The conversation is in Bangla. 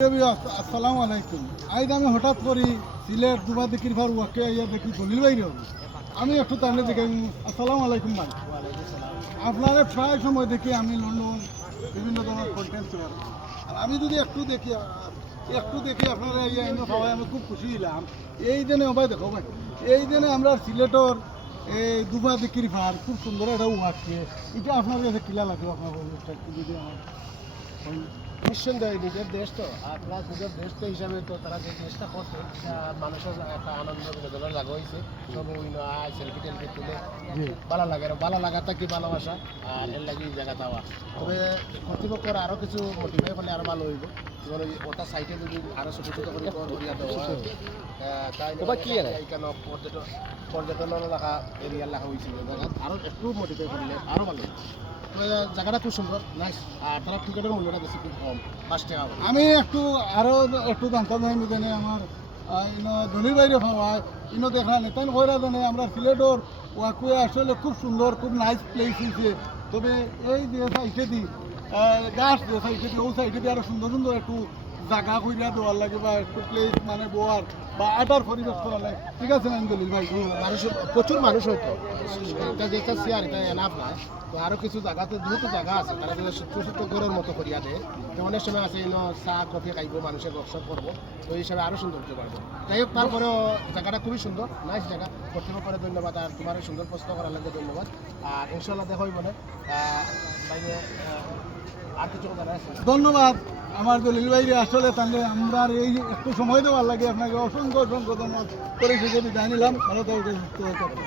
আসসালামু আলাইকুম। আজ আমি হঠাৎ করি সিলেট দুবা দিকির ভার ওয়াকে আইয়া দেখি দলিল বাইরে হবে। আমি একটু তাহলে দেখি আসসালামু আলাইকুম ভাই। আপনারা প্রায় সময় দেখি আমি লন্ডন বিভিন্ন ধরনের কন্টেন্ট করি। আর আমি যদি একটু দেখি আপনারা ইয়ে সবাই আমি খুব খুশি হলাম। এই দিনে ভাই দেখো ভাই, এই দিনে আমরা সিলেটর এই দুবা দিকির ভার খুব সুন্দর একটা ওয়াকে, এটা আপনার কাছে কিলা লাগলো আপনার একটু যদি আমার নিঃসন্দেহে নিজের দেশ তো আর প্লাস নিজের দেশ তো হিসাবে তো তারা যে জিনিসটা করছে মানুষের একটা আনন্দ বিনোদনের জায়গা হয়েছে সব সেলফি টেলফি তুলে ভালো লাগে ভালো লাগাটা কি ভালোবাসা আর এর লাগে জায়গা দেওয়া। তবে কর্তৃপক্ষের আরও কিছু মোটিফাই করলে আরও ভালো হইব, যেমন ওটা সাইটে যদি আরও ছোটো ছোটো করে করিয়া দেওয়া তাই কেন পর্যটন রাখা এরিয়ার লেখা হয়েছিল আরও একটু মোটিফাই করলে আরও ভালো। জায়গাটা খুব সুন্দর নাইস আর তারা টিকিটের মূল্যটা বেশি খুব কম, 5 টাকা। আমি একটু জানতাম না জানি আমার দলিল বাইরে পাওয়া ইনো দেখা নেই তাই কইরা জানে আমরা সিলেটর ওয়াকুয়ে আসলে খুব সুন্দর, খুব নাইস প্লেস হয়েছে। তবে এই যে সাইডে দি গাছ যে সাইডে দি ওই সাইডে দিয়ে আরো সুন্দর সুন্দর একটু জায়গা কইরা দেওয়ার লাগে বা একটু প্লেস মানে বোয়ার বা আটার পরিবেশ করা লাগে। ঠিক আছে না দলিল ভাই? মানুষ প্রচুর মানুষ হয়তো এটা যেটা শেয়ার এটা এনাফ না, তো আরও কিছু জায়গাতে যেহেতু জায়গা আছে তারা যদি ছোট ছোট ঘরের মতো করিয়া দেয় তো অনেক সময় আছে চা কফি খাইব মানুষের গপসপ করবো, তো এই হিসাবে আরও সৌন্দর্য বাড়বো। যাই হোক তারপরেও জায়গাটা খুবই সুন্দর, নাইস জায়গা। কর্তৃপক্ষের ধন্যবাদ আর তোমার এই সুন্দর প্রশ্ন করার লাগে ধন্যবাদ। আর ইনশাল্লাহ দেখা হইব না বাইরে আর কিছু জানা আছে। ধন্যবাদ আমার দলিল ভাইরে। আসলে তাহলে আমরা এই একটু সময় দেওয়ার লাগে আপনাকে অসংখ্য ধন্যবাদ করে সেটা বিদায় নিলাম। ভালো থাকবেন, সুস্থ থাকবেন।